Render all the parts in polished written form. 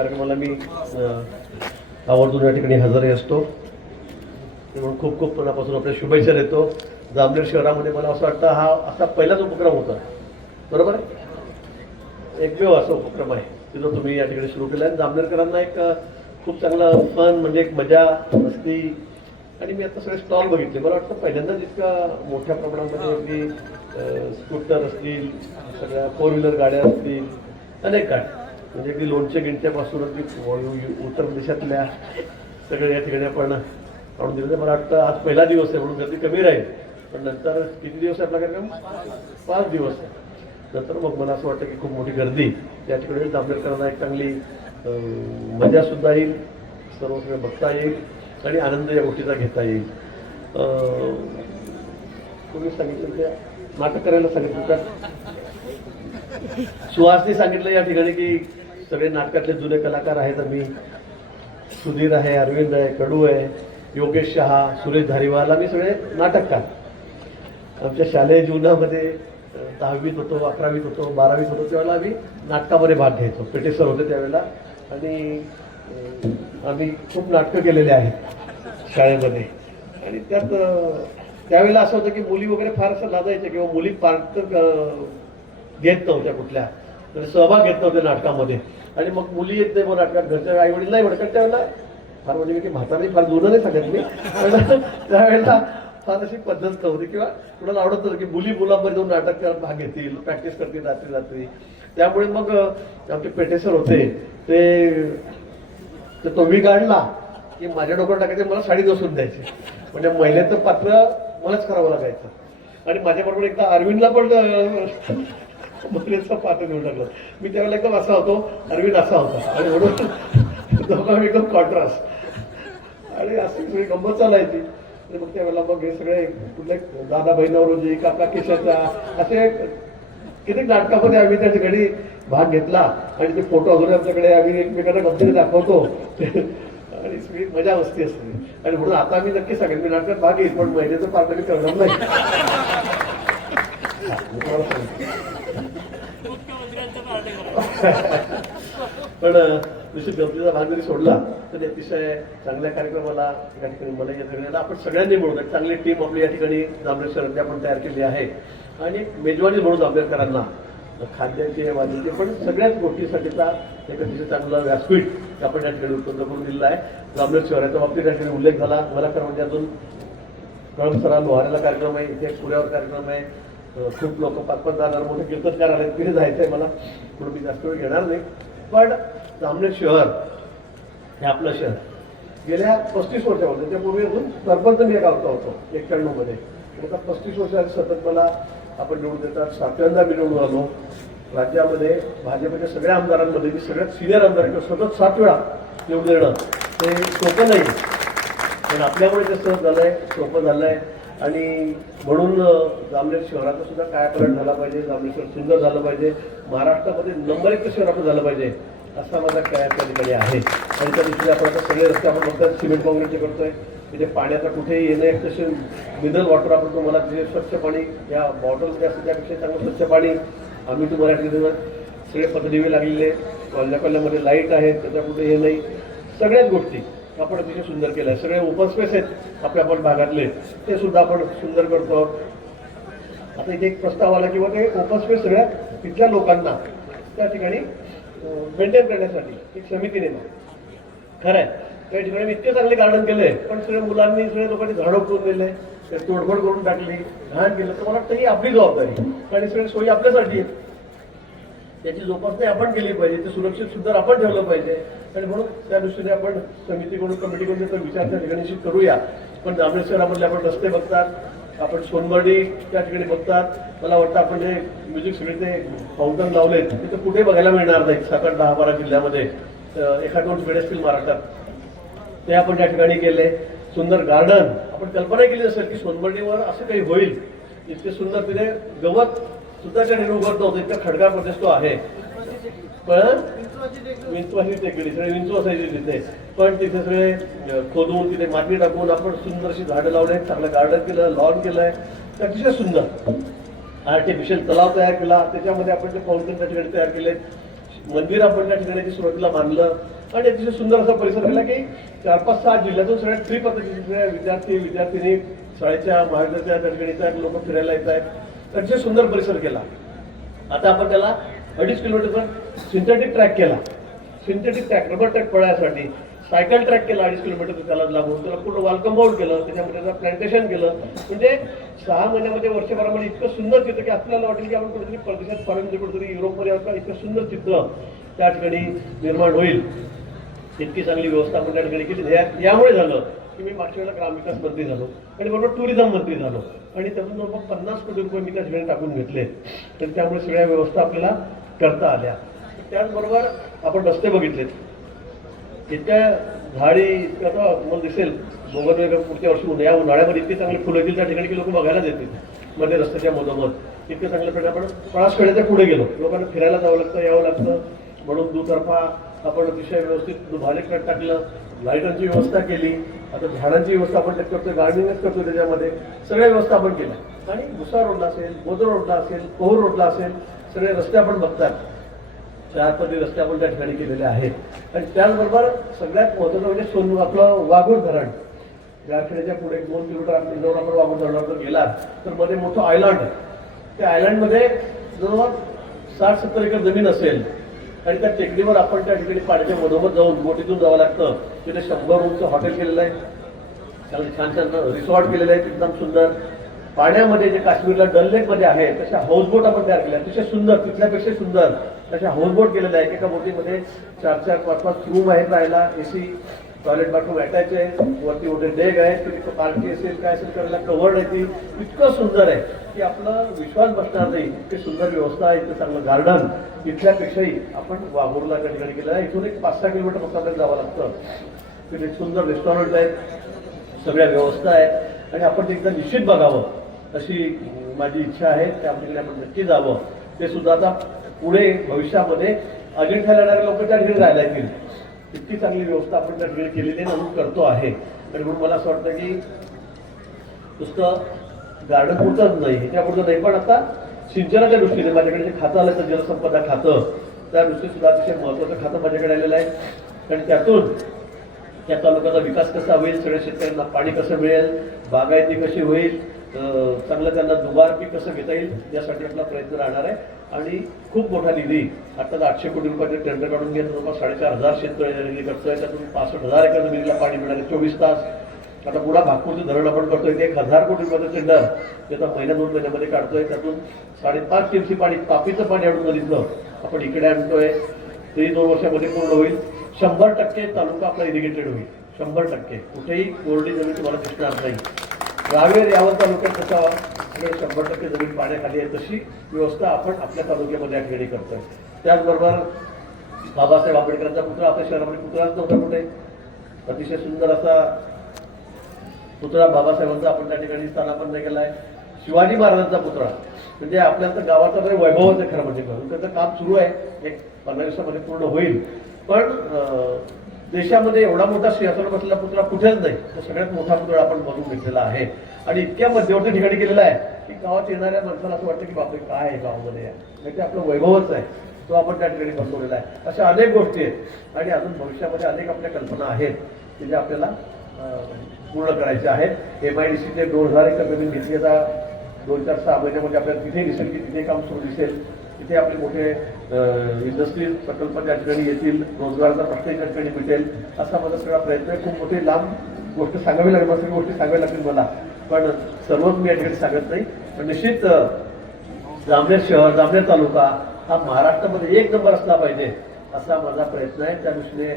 कार्यक्रमाला मी आवर्जून या ठिकाणी हजर असतो. म्हणून खूप खूप मनापासून आपल्या शुभेच्छा देतो. जामनेर शहरामध्ये मला असं वाटतं हा असा पहिलाच उपक्रम होता, बरोबर आहे, एकमेव असा उपक्रम आहे की जो तुम्ही या ठिकाणी सुरू केला आहे. जामनेरकरांना एक खूप चांगला फन म्हणजे एक मजा मस्ती. आणि मी आता सगळे स्टॉल बघितले, मला वाटतं पहिल्यांदाच इतका मोठ्या प्रमाणामध्ये अगदी स्कूटर असतील, सगळ्या 4 व्हीलर गाड्या असतील, अनेक गाड्या म्हणजे अगदी लोणचे गिणच्यापासून अगदी उत्तर प्रदेशातल्या सगळ्या या ठिकाणी आपण आणून दिलं. मला वाटतं आज पहिला दिवस आहे म्हणून गर्दी कमी राहील, पण नंतर किती दिवस आहे आपला कार्यक्रम? 5 दिवस आहे. नंतर मग मला असं वाटतं की खूप मोठी गर्दी त्या ठिकाणी जामनेरकरांना एक चांगली मजासुद्धा येईल, सर्व सगळं बघता येईल आणि आनंद या गोष्टीचा घेता येईल. तुम्ही सांगितलं त्या नाटक करायला सांगितलं का? सुहासनी सांगितलं या ठिकाणी की सगळे नाटकातले जुने कलाकार आहेत. आम्ही सुधीर आहे, अरविंद आहे, कडू आहे, योगेश शहा, सुरेश धारीवाल, आम्ही सगळे नाटककार. आमच्या शालेय जीवनामध्ये 10वीत होतो, 11वीत होतो, 12वीत होतो त्यावेळेला आम्ही नाटकामध्ये भाग घ्यायचो. पेटे सर होते त्यावेळेला आणि आम्ही खूप नाटकं केलेले आहेत शाळेमध्ये. आणि त्यावेळेला असं होतं की मुली वगैरे फार असं लाजायच्या किंवा मुली पार्ट घेत नव्हत्या, कुठल्या म्हणजे सहभाग घेत नव्हत्या नाटकामध्ये. आणि मग मुली येत नाही मग नाटकात, घरच्या आई वडील नाही म्हणत. त्यावेळेला फार म्हणजे मी की म्हातारी फार जुनं नाही सांगत मी, त्यावेळेला फार अशी पद्धत नव्हती किंवा कुणाला आवडत नव्हतं की मुली मुलांमध्ये जाऊन नाटक भाग घेतील, प्रॅक्टिस करतील रात्री रात्री. त्यामुळे मग आमचे पेटेसर होते ते तो मी काढला की माझ्या डोक्यावर टाकायचे, मला साडी नेसून द्यायचे. म्हणजे महिलेचं पात्र मलाच करावं लागायचं. आणि माझ्याबरोबर एकदा अरविंदला पण महिलेचं पात्र घेऊन टाकलं. मी त्यावेळेला एकदम असा होतो, अरविंद असा होता आणि म्हणून दोघांना एकदम कॉन्ट्रास्ट. आणि अशी सगळी गंमत चालायची. आणि मग त्यावेळेला मग हे सगळे कुठले दादा बहिणावरोजी, काका केशाचा, असे किती नाटकामध्ये आम्ही त्या ठिकाणी भाग घेतला. आणि ते फोटो अजून आमच्याकडे आम्ही एकमेकांना गमतीने दाखवतो आणि सगळी मजा मस्ती असते. आणि म्हणून आता आम्ही नक्की सांगेन मी नाटकात भाग घेईल, पण महिलेचं पात्र मी करणार नाही. पण निश्चित गमतीचा भाग जरी सोडला तरी अतिशय चांगल्या कार्यक्रमाला या ठिकाणी मला या सगळ्यांना आपण सगळ्यांनी मिळून एक चांगली टीम आपली या ठिकाणी जामनेर शहरात आपण तयार केली आहे. आणि मेजवानी म्हणून जामनेरकरांना खाद्याचे वाणीचे पण सगळ्याच गोष्टीसाठीचा एक अतिशय चांगला व्यासपीठ आपण या ठिकाणी उपलब्ध करून दिलेला आहे. जामनेर शहराच्या बाबतीत या ठिकाणी उल्लेख झाला. मला खरं म्हणजे अजून कळमसरा लोहाऱ्याला कार्यक्रम आहे, इथे पुण्यावर कार्यक्रम आहे, खूप लोक 5-5 जाणार मोठे कीर्तनकार आले, तिथे जायचं आहे मला, म्हणून मी जास्त वेळ घेणार नाही. पण जामनेर शहर हे आपलं शहर गेल्या 35 वर्षामध्ये, त्यापूर्वी अजून सरपंच मी गावचा होतो 91 मध्ये. आता 35 वर्षांनी सतत मला आपण निवडून देतात. 7व्यांदा मी निवडून आलो. राज्यामध्ये भाजपच्या सगळ्या आमदारांमध्ये मी सगळ्यात सिनियर आमदार किंवा सतत 7 वेळा निवडून देणं ते सोपं नाही, पण आपल्यामुळे ते सहज झालं आहे, सोपं झालं आहे. आणि म्हणून जामनेर शहराचा सुद्धा कायापालट झाला पाहिजे, जामनेर शहर सुंदर झालं पाहिजे, महाराष्ट्रामध्ये नंबर 1 शहर आपण झालं पाहिजे असा माझा काय त्या ठिकाणी आहे. आणि त्या दृष्टीने आपण आता सगळे रस्ते आपण बघतात सिमेंट काँक्रीटचे करतोय. तिथे पाण्याचा कुठेही येणं एक तसे मिनरल वॉटर आपण तुम्हाला जे स्वच्छ पाणी या बॉटलमध्ये असतं त्यापेक्षा चांगलं स्वच्छ पाणी आम्ही तुम्हाला ठिकाणी सगळे पथदिवे लागलेले, कॉलन्यामध्ये लाईट आहेत, त्याच्या कुठे हे नाही, सगळ्याच गोष्टी आपण अतिशय सुंदर केलं आहे. सगळे ओपन स्पेस आहेत आपल्या आपण भागातले ते सुद्धा आपण सुंदर करतो. आता इथे एक प्रस्ताव आला किंवा ते ओपन स्पेस सगळ्या तिथल्या लोकांना त्या ठिकाणी मेंटेन करण्यासाठी एक समिती नेमा. खरं आहे त्या ठिकाणी मी इतके चांगले गार्डन केले, पण सगळ्या मुलांनी सगळ्या लोकांनी झाडं करून दिले, तोडफोड करून टाकली, घाण केलं. तर मला वाटतं ही आपली जबाबदारी, कारण सगळ्या सोयी आपल्यासाठी आहेत, त्याची जोपासना आपण केली पाहिजे, ते सुरक्षित सुद्धा आपण ठेवलं पाहिजे. आणि म्हणून त्या दृष्टीने आपण समितीकडून कमिटीकडून त्याचा विचार त्या ठिकाणी करूया. पण जामनेर शहरामधले आपण रस्ते बघतात, आपण सोनबर्डी त्या ठिकाणी बघतात. मला वाटतं आपण जे म्युझिक सगळे ते फाउंटन लावलेत तिथे कुठे बघायला मिळणार नाही सकट 10-12 जिल्ह्यामध्ये, 1-2 वेळ असतील महाराष्ट्रात, ते आपण त्या ठिकाणी केले. सुंदर गार्डन आपण कल्पना केली असेल की सोनबर्डीवर असं काही होईल, इतके सुंदर तिथे गवत सुद्धा त्या ठिकाणी उगवत नव्हतं, इतका खडगा प्रदेश तो आहे. पण विंचवाची टेकडी सगळे विंचू असायचे तिथे, पण तिथे सगळे खोदून तिथे माती टाकून आपण सुंदर अशी झाडं लावले, चांगलं गार्डन केलं, लॉन केलंय, अतिशय सुंदर आर्टिफिशियल तलाव तयार केला, त्याच्यामध्ये आपण ते फाउंटन त्या ठिकाणी तयार केले. मंदिर आपण त्या ठिकाणी सुरुवातीला बांधलं आणि अतिशय सुंदर असा परिसर केला की 4-5-6 जिल्ह्यातून सगळ्या ट्री पद्धतीचे विद्यार्थी विद्यार्थिनी शाळेच्या महाविद्यालयाच्या त्या ठिकाणी लोक फिरायला येत आहेत. अतिशय सुंदर परिसर केला. आता आपण त्याला 2.5 किलोमीटरचा सिंथेटिक ट्रॅक केला. सिंथेटिक ट्रॅक रबर ट्रॅक पळायसाठी सायकल ट्रॅक केला 2.5 किलोमीटर त्याला लागून. त्याला पूर्ण वॉल कंपाऊंड केलं, त्याच्यामध्ये त्याचं प्लांटेशन केलं. म्हणजे 6 महिन्यामध्ये वर्षभरामध्ये इतकं सुंदर चित्र की आपल्याला वाटेल की आपण कुठेतरी परदेशात फॉरेनमध्ये कुठेतरी युरोपमध्ये असं इतकं सुंदर चित्र त्या ठिकाणी निर्माण होईल. इतकी चांगली व्यवस्था आपण त्या ठिकाणी केली. यामुळे झालं की मी मागच्या वेळेला ग्रामविकास मंत्री झालो आणि बरोबर टुरिझम मंत्री झालो आणि त्यातून जवळपास 50 कोटी रुपये मी त्या ठिकाणी टाकून घेतले. तर त्यामुळे सगळ्या व्यवस्था आपल्याला करता आल्या. त्याचबरोबर आपण रस्ते बघितलेत. इतक्या झाडी इतकं आता तुम्हाला दिसेल बोगनवेल पुढच्या वर्षी या उन्हाळ्यामध्ये इतके चांगले फुलं येतील त्या ठिकाणी की लोक बघायला येतील. मध्ये रस्त्याच्या मधोमध इतके चांगल्या प्रकारे आपण पळासखेड्याच्या पुढे गेलो. लोकांना फिरायला जावं लागतं, यावं लागतं म्हणून दुतर्फा आपण अतिशय व्यवस्थित भालेकट टाकलं, लाईटांची व्यवस्था केली. आता झाडांची व्यवस्था आपण त्यात करतोय, गार्डनिंगच करतोय, त्याच्यामध्ये सगळ्या व्यवस्था आपण केल्या. आणि भुसार रोडला असेल, बोदर रोडला असेल, पोहर रोडला असेल, सगळे रस्ते आपण बघतात. 4 पदरी रस्ते आपण त्या ठिकाणी केलेले आहेत. आणि त्याचबरोबर सगळ्यात महत्त्वाचं म्हणजे आपलं वाघूर धरण गारखेड्याच्या पुढे 2 किलोमीटर आपण वाघूर धरणावर जर गेलात तर मध्ये मोठं आयलंड आहे. त्या आयलंडमध्ये जवळजवळ 60-70 एकर जमीन असेल आणि त्या टेकडीवर आपण त्या ठिकाणी पाण्याच्या मधोमध जाऊन बोटीतून जावं लागतं. तिथे 100 रूमचं हॉटेल केलेलं आहे, चांगले छान छान रिसॉर्ट केलेले आहेत एकदम सुंदर. पाण्यामध्ये जे काश्मीरला डल लेकमध्ये आहे तशा हाऊसबोट आपण तयार केल्या, अतिशय सुंदर, तिथल्यापेक्षा सुंदर तशा हाऊसबोट केलेल्या आहेत. एका बोटीमध्ये 4-4-5-5 रूम आहेत राहायला, AC टॉयलेट बाथरूम अटॅच आहे, वरती मोठे डेक आहेत, तिथे पार्टी असेल काय असेल करायला कवर्ड आहे. ती इतकं सुंदर आहे की आपला विश्वास बसणार नाही. इतकी सुंदर व्यवस्था आहे, इतकं चांगलं गार्डन. इथल्यापेक्षाही आपण वाघूरला त्या ठिकाणी केलेलं आहे. इथून एक 5-6 किलोमीटर फक्त आपल्याला जावं लागतं. तिथे सुंदर रेस्टॉरंट आहेत, सगळ्या व्यवस्था आहेत आणि आपण ते एकदा निश्चित बघावं अशी माझी इच्छा आहे. त्या ठिकाणी आपण नक्की जावं. ते सुद्धा आता पुढे भविष्यामध्ये अजिंठ्याला येणारे लोक त्या ठिकाणी राहायला येतील. इतकी चांगली व्यवस्था आपण त्या ठिकाणी केलेली म्हणून करतो आहे. आणि म्हणून मला असं वाटतं की नुसतं गार्डन पुरतंच नाही, त्यापुरतं नाही, पण आता सिंचनाच्या दृष्टीने माझ्याकडे जे खातं आलं तर जलसंपदा खातं, त्या दृष्टीने सुद्धा अतिशय महत्त्वाचं खातं माझ्याकडे आलेलं आहे. आणि त्यातून त्या तालुक्याचा विकास कसा होईल, सगळ्या शेतकऱ्यांना पाणी कसं मिळेल, बागायती कशी होईल, चांगलं त्यांना दुबार पीक कसं घेता येईल यासाठी आपला प्रयत्न राहणार आहे. आणि खूप मोठा निधी आता 800 कोटी रुपयाचे टेंडर काढून घेत जवळपास 4,500 शेतकरी निधी करतोय. त्यातून 65,000 एकर जमिनीला पाणी मिळाले 24 तास. आता पुढा भागपूरचं धरण आपण करतोय, ते 1,000 कोटी रुपयाचं टेंडर त्याचा 1-2 महिन्यामध्ये काढतोय. त्यातून 5.5 TMC पाणी, तापीचं पाणी आणून नदीतलं आपण इकडे आणतोय. तेही 2 वर्षामध्ये पूर्ण होईल. 100% तालुका आपला इरिगेटेड होईल. 100% कुठेही कोरडी जमीन तुम्हाला दिसणार नाही. रावेर यावं तालुक्यात कसा 100% जमीन पाण्याखाली आहे तशी व्यवस्था आपण आपल्या तालुक्यामध्ये या ठिकाणी करतोय. त्याचबरोबर बाबासाहेब आंबेडकरांचा पुतळा आपल्या शहरामध्ये पुतळाच नव्हता कुठे. अतिशय सुंदर असा पुतळा बाबासाहेबांचा आपण त्या ठिकाणी स्थानापन्न केला आहे. शिवाजी महाराजांचा पुतळा म्हणजे आपल्या तर गावाचा बरे वैभवच आहे खरं म्हणजे. त्याचं काम सुरू आहे, एक 15 दिवसामध्ये पूर्ण होईल. पण देशामध्ये एवढा मोठा सिंहासनावर बसलेला पुतळा कुठेच नाही. तो सगळ्यात मोठा पुतळा आपण बनवून घेतलेला आहे आणि इतक्या मध्यवर्ती ठिकाणी केलेला आहे की गावात येणाऱ्या माणसाला असं वाटतं की बापरे काय आहे गावामध्ये आहे, म्हणजे ते आपलं वैभवच आहे, तो आपण त्या ठिकाणी बनवलेला आहे. अशा अनेक गोष्टी आहेत आणि अजून भविष्यामध्ये अनेक आपल्या कल्पना आहेत की ज्या आपल्याला पूर्ण करायच्या आहेत. MIDCचे 2,000 एकर जमीन घेतली. आता 2-4-6 महिन्यामध्ये आपल्याला तिथे दिसेल की तिथे काम सुरू दिसेल. तिथे आपले मोठे इंडस्ट्रीज प्रकल्प त्या ठिकाणी येतील, रोजगाराचा प्रत्येक त्या ठिकाणी मिळेल असा माझा सगळा प्रयत्न आहे. खूप मोठी लांब गोष्ट सांगावी लागेल, सगळ्या गोष्टी सांगाव्या लागतील मला, पण सर्वच मी या ठिकाणी सांगत नाही. पण निश्चित जामनेर शहर, जामनेर तालुका हा महाराष्ट्रामध्ये 1 नंबर असला पाहिजे असा माझा प्रयत्न आहे. त्या दृष्टीने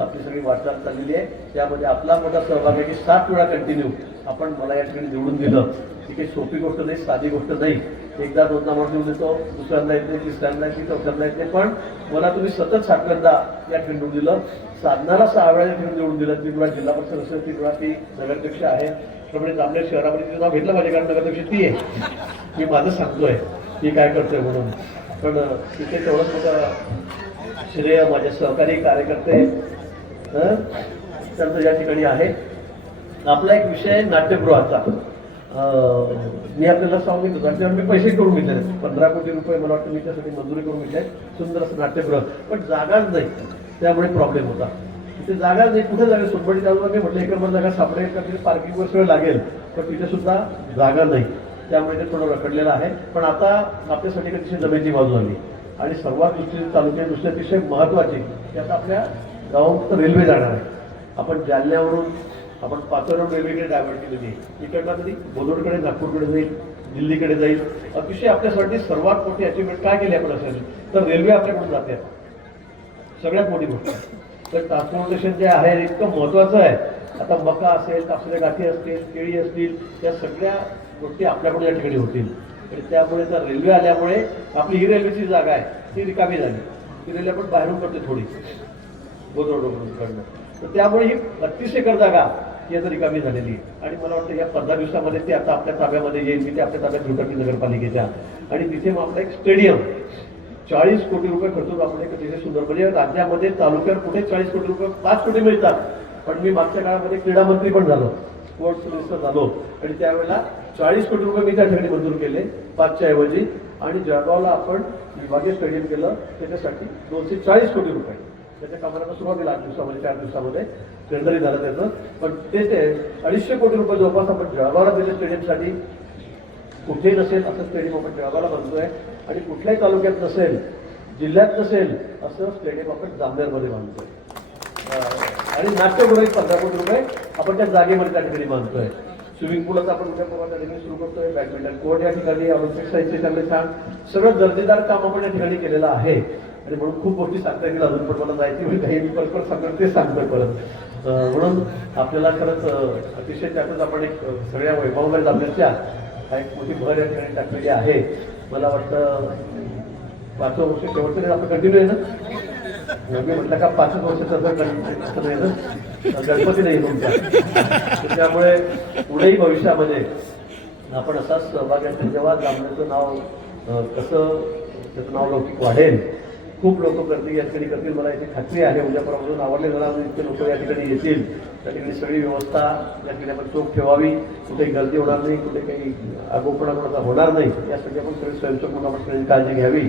आपली सगळी वाटचाल चाललेली आहे. त्यामध्ये आपला मोठा सहभाग आहे की 7 वेळा कंटिन्यू आपण मला या ठिकाणी निवडून दिलं. ही काही सोपी गोष्ट नाही, साधी गोष्ट नाही. एकदा 2दा म्हणून निवडून देतो, दुसऱ्यांदा येत नाही, तिसऱ्यांदा येत नाही, चौथ्यांदा येत नाही, पण मला तुम्ही सतत 7व्यांदा या ठिकाणी निवडून दिलं. साधनाला 6 वेळा या ठिकाणी निवडून दिलं. 3 वेळा जिल्हा परिषद असेल, 3 वेळा ती नगराध्यक्ष आहे. त्यामुळे जामनेर शहरामध्ये तिचं नाव घेतलं पाहिजे, कारण नगराध्यक्ष ती आहे. मी माझं सांगतोय ती काय करतोय म्हणून. पण तिथे तेवढंच मोठं श्रेय माझे सहकारी कार्यकर्ते त्यांचं या ठिकाणी आहे. आपला एक विषय आहे नाट्यगृहाचा. मी आपल्याला सांगितलं त्याच्यावर मी पैसे करून घेतले 15 कोटी रुपये मला वाटतं मी त्यासाठी मंजुरी करून घेतली सुंदर असं नाट्यगृह, पण जागाच नाही, त्यामुळे प्रॉब्लेम होता. तिथे जागा नाही, कुठे जागा सोनबडी तालुका मी म्हटलं एकरभर जागा सापडेल का, तिथे पार्किंगवर सगळं लागेल, पण तिथे सुद्धा जागा नाही, त्यामुळे ते थोडं रखडलेलं आहे. पण आता आपल्यासाठी अतिशय जमेची बाजू आली आणि सर्वात दुसरी तालुक्यात दुसरी अतिशय महत्वाची की आता आपल्या गावात रेल्वे जाणार आहे. आपण जालन्यावरून आपण पाचोऱ्यावरून रेल्वेकडे डायव्हर्ट केलेली आहे, इकडनं कधी बोदोडकडे नागपूरकडे जाईल, दिल्लीकडे जाईल. अतिशय आपल्यासाठी सर्वात मोठी अचिव्हमेंट काय केली आपण असेल तर रेल्वे आपल्याकडून जाते, सगळ्यात मोठी गोष्ट. तर ट्रान्सपोर्टेशन जे आहे इतकं महत्वाचं आहे. आता मका असेल, कापसाच्या गाठी असतील, केळी असतील, या सगळ्या गोष्टी आपल्याकडून या ठिकाणी होतील. आणि त्यामुळे जर रेल्वे आल्यामुळे आपली ही रेल्वेची जागा आहे ती रिकामी झाली. ती रेल्वे आपण बाहेरून करते थोडी बोदोडकडनं, तर त्यामुळे ही 32 एकर जागा ही आता रिकामी झालेली आहे. आणि मला वाटतं या 15 दिवसामध्ये ते आता आपल्या ताब्यामध्ये येईल, मी ते आपल्या ताब्यात घेऊ टाकली नगरपालिकेच्या. आणि तिथे मग आपलं एक स्टेडियम 40 कोटी रुपये खर्चून आपण एक तिथे सुंदर, म्हणजे राज्यामध्ये तालुक्यात कुठे 40 कोटी रुपये 5 कोटी मिळतात. पण मी मागच्या काळामध्ये क्रीडा मंत्री पण झालो, स्पोर्ट्स मिनिस्टर झालो, आणि त्यावेळेला 40 कोटी रुपये मी त्या ठिकाणी मंजूर केले 5च्या ऐवजी. आणि जळगावला आपण विभागीय स्टेडियम केलं त्याच्यासाठी 240 कोटी रुपये. त्याच्या कामाला सुरुवात केला 8 दिवसामध्ये 4 दिवसामध्ये टेंडरही झालं त्याचं. पण ते 250 कोटी रुपये जवळपास आपण जळगावला दिले स्टेडियमसाठी. कुठेही नसेल असं स्टेडियम आपण जळगावला बांधतोय, आणि कुठल्याही तालुक्यात नसेल, जिल्ह्यात नसेल असं स्टेडियम आपण जामनेरमध्ये बांधतोय. आणि नाट्यगृह 15 कोटी रुपये आपण त्या जागेमध्ये त्या ठिकाणी बांधतोय. स्विमिंग पूलचा आपण उद्या परवा त्या ठिकाणी सुरू करतोय. बॅडमिंटन कोर्ट या ठिकाणी, ऑलिम्पिक साईडचे चांगले छान सगळं दर्जेदार काम आपण या ठिकाणी केलेलं आहे. आणि म्हणून खूप गोष्टी सांगता येईल अजून, पण मला जायची वेळ काही मी परत सांगतो ते सांगतोय परत. म्हणून आपल्याला खरंच अतिशय त्यातच आपण एक सगळ्या वैभवमध्ये जाण्याच्या एक मोठी भर या ठिकाणी टाकलेली आहे. मला वाटतं 5 वर्ष शेवटचं आपण कंटिन्यू आहे ना, मी म्हटलं का 5 वर्षाचं नाही ना, गणपती नाही तुमचा. त्यामुळे पुढेही भविष्यामध्ये आपण असाच सहभाग असेल जेव्हा जामनेरचं नाव कसं त्याचं नाव लौकिक वाढेल, खूप लोक करतील या ठिकाणी करतील, मला याची खात्री आहे. उद्यापासून आवडले मला इतके लोक या ठिकाणी येतील, त्या ठिकाणी सगळी व्यवस्था या ठिकाणी आपण चोख ठेवावी, कुठेही गर्दी होणार नाही, कुठे काही आगोपणा कोणाचा होणार नाही, यासाठी आपण सगळे स्वयंसेवक म्हणून आपण सगळी काळजी घ्यावी.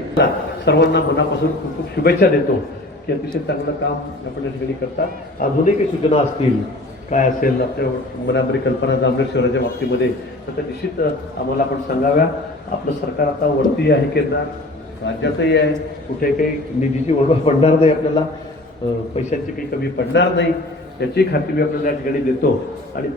सर्वांना मनापासून खूप खूप शुभेच्छा देतो की अतिशय चांगलं काम आपण या ठिकाणी करता. अजूनही काही सूचना असतील, काय असेल आपल्या मनामध्ये कल्पना जामनेर शहराच्या बाबतीमध्ये, तर निश्चित आम्हाला आपण सांगाव्या. आपलं सरकार आता वरती आहे, केंद्रात राज्यातही आहे, कुठे काही निधीची ओढ पडणार नाही, आपल्याला पैशांची काही कमी पडणार नाही, याची खात्री मी आपल्याला या ठिकाणी देतो. आणि